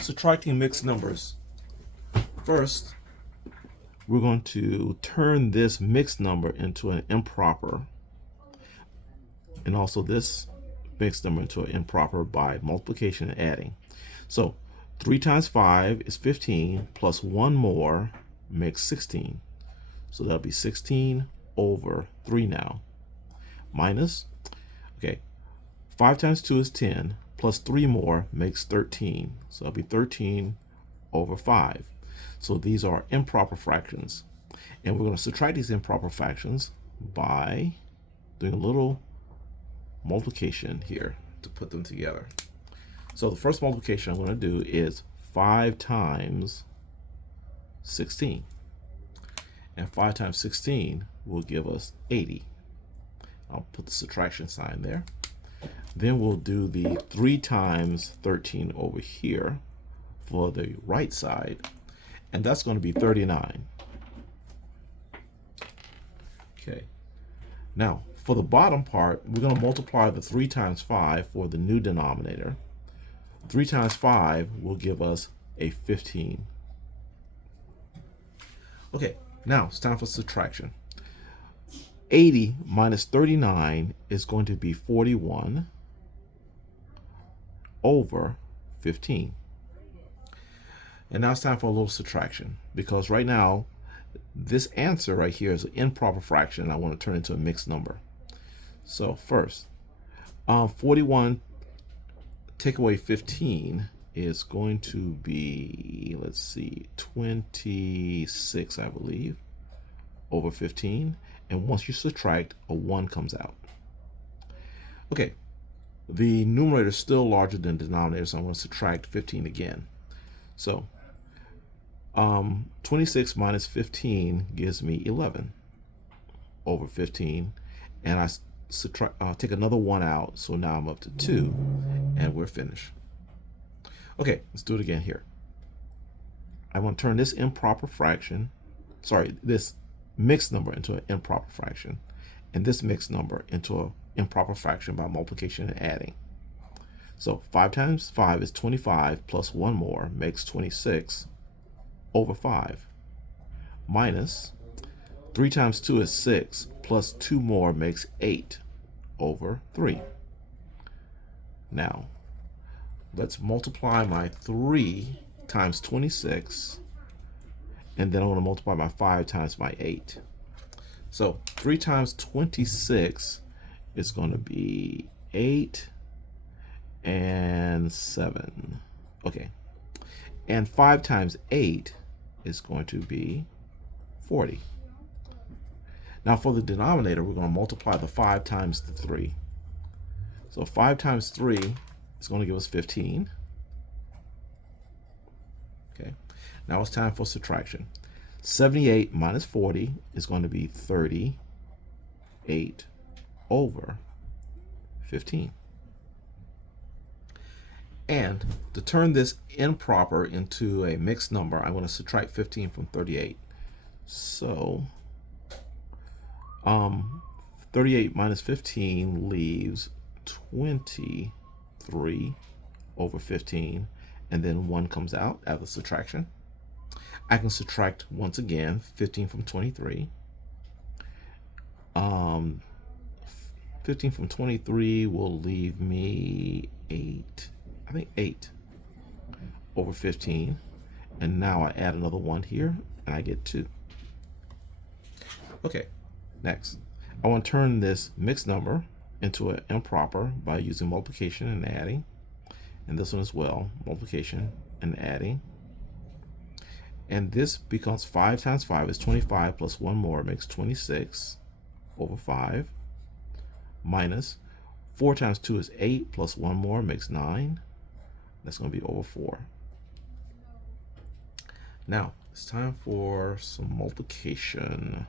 Subtracting mixed numbers. First, we're going to turn this mixed number into an improper, and also this mixed number into an improper by multiplication and adding. So 3 times 5 is 15, plus 1 more makes 16. So that'll be 16 over 3 now. Minus, okay, 5 times 2 is 10, plus 3 more makes 13. So that'll be 13 over 5. So these are improper fractions. And we're going to subtract these improper fractions by doing a little multiplication here to put them together. So the first multiplication I'm going to do is 5 times 16. And 5 times 16 will give us 80. I'll put the subtraction sign there. Then we'll do the 3 times 13 over here for the right side, and that's going to be 39. Okay. Now, for the bottom part, we're going to multiply the 3 times 5 for the new denominator. 3 times 5 will give us a 15. Okay, now it's time for subtraction. 80 minus 39 is going to be 41 over 15. And now it's time for a little subtraction, because right now this answer right here is an improper fraction and I want to turn it into a mixed number. So first, 41 take away 15 is going to be, let's see, 26, I believe, over 15. And once you subtract, a 1 comes out. Okay, the numerator is still larger than the denominator, so I'm going to subtract 15 again. So 26 minus 15 gives me 11 over 15, and I take another 1 out, so now I'm up to 2, and we're finished. Okay, let's do it again here. I want to turn this improper fraction, this mixed number into an improper fraction, and this mixed number into an improper fraction by multiplication and adding. So 5 times 5 is 25, plus 1 more makes 26 over 5, minus 3 times 2 is 6, plus 2 more makes 8 over 3. Now, let's multiply my 3 times 26, and then I want to multiply my 5 times my 8. So 3 times 26 is going to be 8 and 7. Okay. And 5 times 8 is going to be 40. Now for the denominator, we're going to multiply the 5 times the 3. So 5 times 3 is going to give us 15. Okay. Now it's time for subtraction. 78 minus 40 is going to be 38 over 15. And to turn this improper into a mixed number, I'm going to subtract 15 from 38. So 38 minus 15 leaves 23 over 15, and then 1 comes out after subtraction. I can subtract once again 15 from 23. 15 from 23 will leave me 8 over 15. And now I add another 1 here, and I get 2. Okay, next. I want to turn this mixed number into an improper by using multiplication and adding. And this one as well, multiplication and adding. And this becomes 5 times 5 is 25, plus 1 more makes 26 over 5, minus 4 times 2 is 8, plus 1 more makes 9. That's going to be over 4. Now, it's time for some multiplication.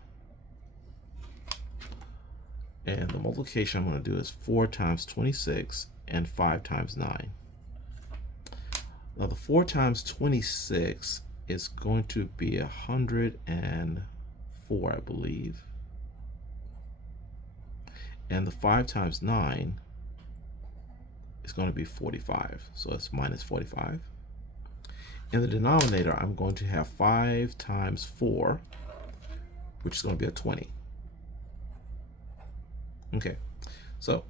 And the multiplication I'm going to do is 4 times 26 and 5 times 9. Now the 4 times 26 is going to be 104, I believe. And the 5 times 9 is going to be 45. So it's minus 45. In the denominator, I'm going to have 5 times 4, which is going to be a 20. Okay, so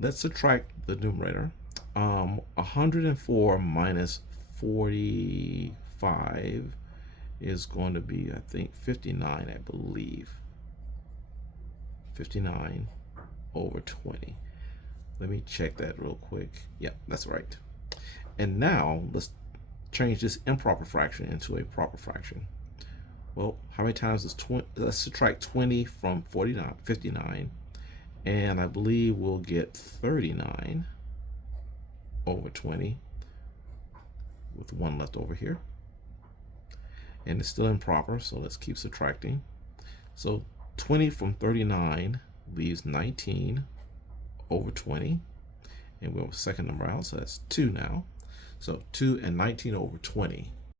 let's subtract the numerator. 104 minus 45 is going to be, I think, 59, I believe. 59 over 20. Let me check that real quick. Yep, that's right. And now let's change this improper fraction into a proper fraction. Well, how many times is 20? Let's subtract 20 from 59, and I believe we'll get 39 over 20 with 1 left over here. And it's still improper, so let's keep subtracting. So 20 from 39 leaves 19 over 20, and we'll have a second number out, so that's 2 now. So 2 and 19 over 20